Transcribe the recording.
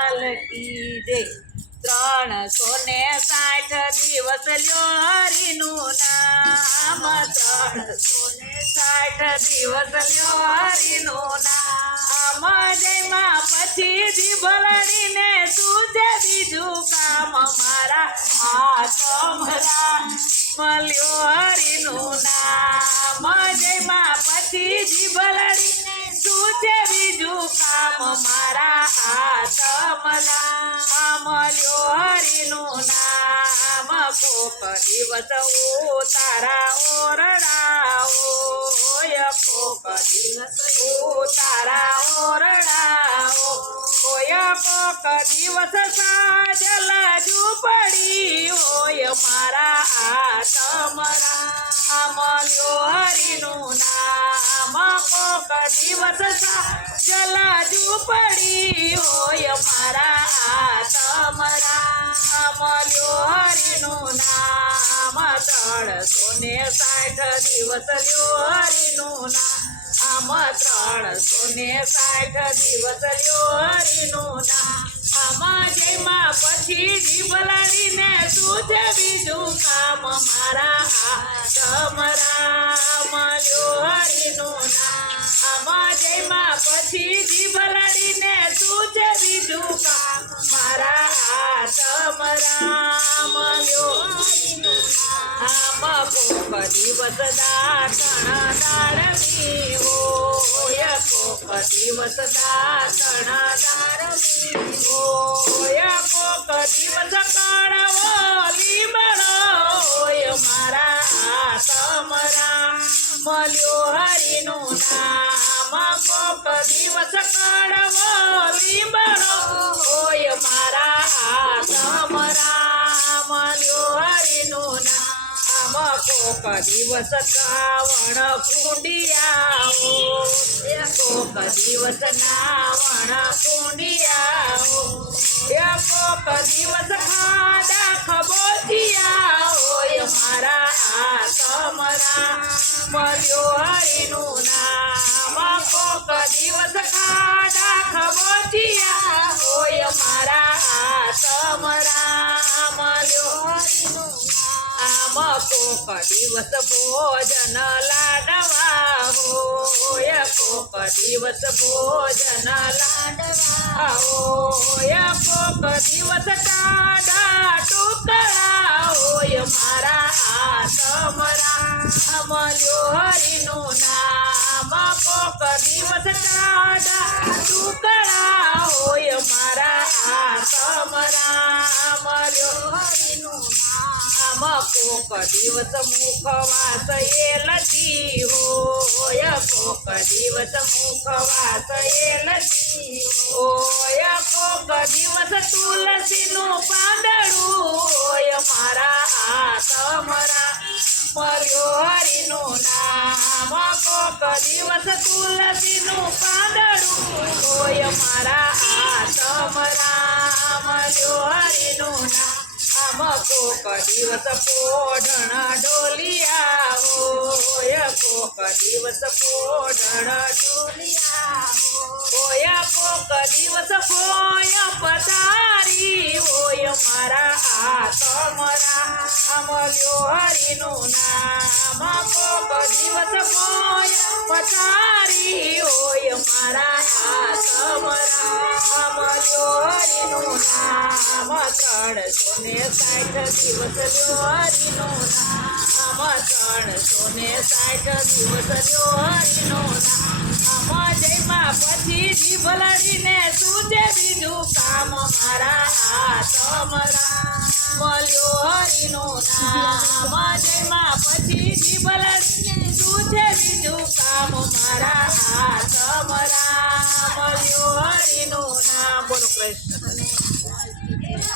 લાલકી જય ત્રણસો ને સાઠ દિવસ લ્યો નામ. ત્રણસો ને સાઠ દિવસ લ્યો હરિનું નામ. જયમાં પછી જીભલડીને તુજે બીજું કામ. મારા આ કમરા મળ્યો હરિનું નામ. જયમાં પછી જીભલડીને તુજે બીજું કામ મારા હાથ મલા મળ્યો હરિનું નામ કોક દિવસ તારા ઓરડાઓ ઓય કોક દિવસ તારા ઓરડાઓ ઓય કોક દિવસ સાજલ પડી ઓય મારા આતમરા અમલ્યો હરિનું નામ કોક દિવસ સાજલ પડી ઓય મારા આતમરા અમલ્યો હરિનું નામ ત્રણસો ને સાઠ દિવસ લ્યો હરિનું નામ આમ ત્રણસો ને સાઠ દિવસ લ્યો હરિનું નામ આમાં બલાડીને તું છે બીજું કામ. મારા તમરા મળ્યો હરિનું નામ. જયમાં પછી જી બલાડીને તું છે બીજું કામ. મારા તમરા મળ્યો હરિનું નામ. આમ વસદા કણ દાડમી હોય કોક દિવસ દાતણ દાડમી હોય મારા તમરા મળ્યો હરિનું નામ કોક દિવસ કાળવો દિવસ. કાવણ કુંડિયાઓ. કોક દિવસ નાવણ કુંડિયાઓ. કોક દિવસ ખાડા ખબોચિયા હોય મારા આ તમરા મળ્યો હરિનું આમ કોક દિવસ ભોજન લાડવા હોય કોક દિવસ ભોજન લાડવા હોય કોક દિવસ કાડા ટુકડા હોય મારા આતમરા અમલ્યો હરિનું નામ. કોક દિવસ કાડા ટુકડા હોય મારા આતમરા દિવસ મુખવાસ એ હોય. કોક દિવસ મુખવાસ એ લતી હોય. કોક દિવસ તુલસીનું પાંદડું હોય. મારા આતમરા મળ્યો હરિનું નામ. કોક દિવસ તુલસીનું પાંદડું હોય. મારા આતમરા મળ્યો હરિનું નામ. કોક દિવસ પોઢણ ડોલિયા હોય કોક દિવસ પોઢણ ડોલિયા હોય કોક દિવસ ફોય પધારી હોય મારા આતમરા અમલ્યો હરિનું નામ કોક દિવસ ફોય પધારી, ઓય મારા આતમરા નામ ત્રણસો ને દિવસ લ્યો હરિનું નામ ત્રણસો દિવસ લ્યો હરિનું જયમાં પછી જીભલડીને તુજે બીજું કામ. મારા આતમરા મળ્યો હરિનું નામ. જયમાં પછી જીભલડીને તુજે બીજું કામ. મારા આતમરા મળ્યો હરિનું નામ. બોલો કૃષ્ણ